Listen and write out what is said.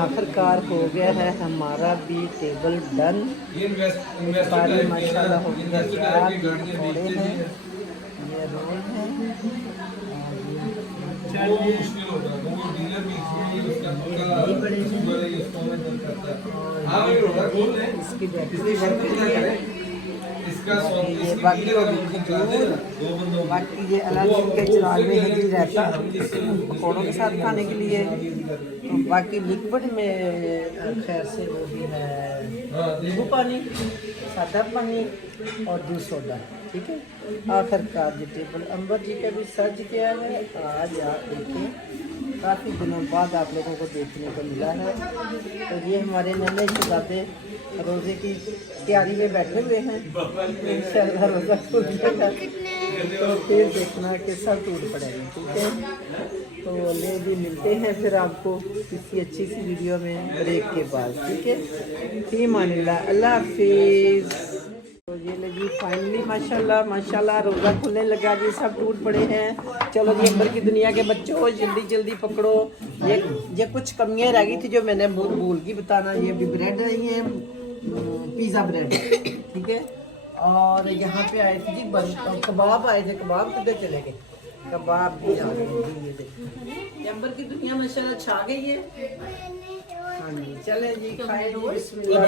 आखिरकार हो गया है हमारा भी टेबल डन। माशाल्लाह हो गया तैयार। पकौड़े हैं, ये रोल है, दही बड़े हैं, इसकी बैटरी है, ये बाकी हो गई खजूर, बाकी ये अलग के चिराग में है जी रहता पकौड़ों के साथ खाने के लिए। तो बाकी लिक्विड में खैर से वो भी है नींबू पानी, सादा पानी और दूध सोडा। ठीक है, आखिरकार जी टेबल अंबर जी का भी सज गया है। आज आप देखिए काफ़ी दिनों बाद आप लोगों को देखने को मिला है। तो ये हमारे नन्हे शहजादे रोज़े की तैयारी में बैठे हुए हैं। इंशाअल्लाह रोज़ा खुल जाएगा तो फिर देखना कि सब टूट पड़ेगा। ठीक है, तो ले भी मिलते हैं फिर आपको किसी अच्छी सी वीडियो में ब्रेक के बाद। ठीक है, फी मानिल्लाह, अल्लाह हाफिज़। तो ये लगी फाइनली माशाल्लाह माशाल्लाह रोज़ा खुलने लगा जी, सब टूट पड़े हैं। चलो जी अंबर की दुनिया के बच्चों जल्दी जल्दी पकड़ो। ये कुछ कमियां रह गई थी जो मैंने भूल की बताना। ये भी ब्रेड है, ये पिज़्ज़ा ब्रेड। ठीक है, और यहाँ पे आए थे जी कबाब आए थे। कबाब किधर चले गए? कबाब भी आ गए जी। ये देखो अंबर की दुनिया माशाल्लाह छा गई है। हाँ जी, चले जी खाए। बिस्मिल्लाह।